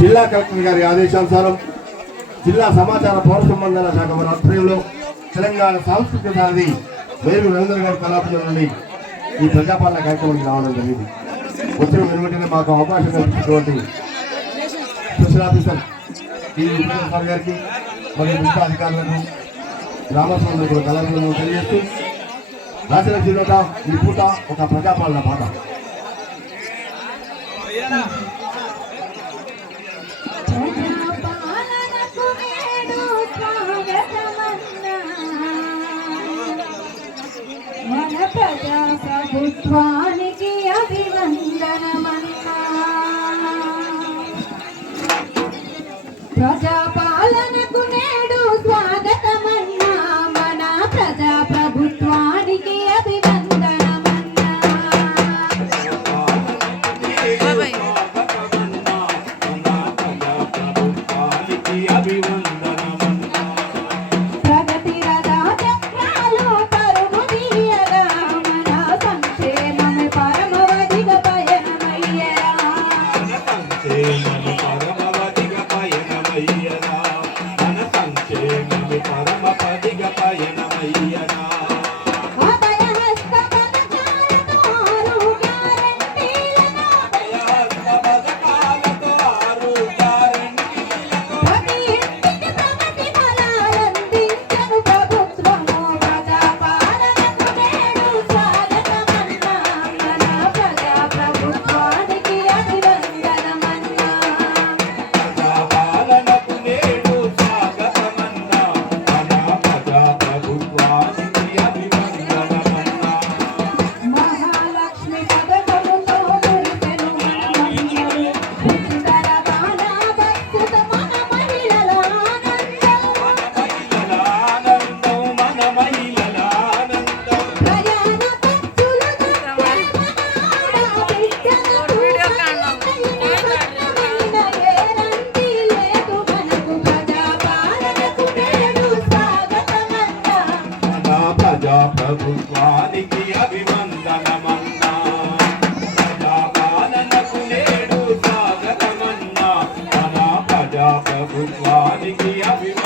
జిల్లా కలెక్టర్ గారి ఆదేశానుసారం జిల్లా సమాచార పౌర సంబంధాల శాఖ వారి ఆధ్వర్యంలో తెలంగాణ సాంస్కృతిక సారథి మేరు నరేంద్ర గౌడ్ కళాపంలో నుండి ఈ ప్రజాపాలన కార్యక్రమానికి రావడం జరిగింది. వచ్చిన వెనువెంటనే మాకు అవకాశం కల్పించినటువంటి స్పెషల్ ఆఫీసర్ సార్ గారికి మరియు మిగతా అధికారులకు గ్రామస్తులందరూ కూడా కళాపంలో తెలియజేస్తూ రాసిన జిల్లాట ఈ పూట ఒక ప్రజాపాలన పాట. మన ప్రజా ప్రభుత్వానికి అభివందనమన్నా, ప్రజాపాలనకు నేడు స్వాగతమన్నా, మన ప్రజా ప్రభుత్వానికి అభివందనమన్నా. ప్రగతి రథ చక్రాలు పరుగు తీయగా, మన సంక్షేమమే పరమవధిగా పయనమయ్యరా. అభయహస్త పథకాలతో ఆరు గ్యారంటీలను, ప్రతి ఇంటికి ప్రగతి ఫలాలందించను ప్రభుత్వము. ప్రజాపాలనకు నేడు స్వాగతమన్నా, మన ప్రజా ప్రభుత్వానికి అభివందనమన్నా. మహాలక్ష్మి పథకముతో మురిసెను మనమందరం, ఉచిత రవాణా బస్సుతో మన మహిళల ఆనందం. ప్రయాణ ఖర్చులు తగ్గే మన ఆడబిడ్డలకు స్వర్ణమైన ఏరంటి లేదు మనకు. ప్రజాపాలనకు నేడు స్వాగతమన్నా, ప్రజా ప్రభుత్వానికి అభివందనమన్నా, ప్రజాపాలనకు నేడు స్వాగతమన్నా, మన ప్రజా ప్రభుత్వానికి అభివందనమన్నా.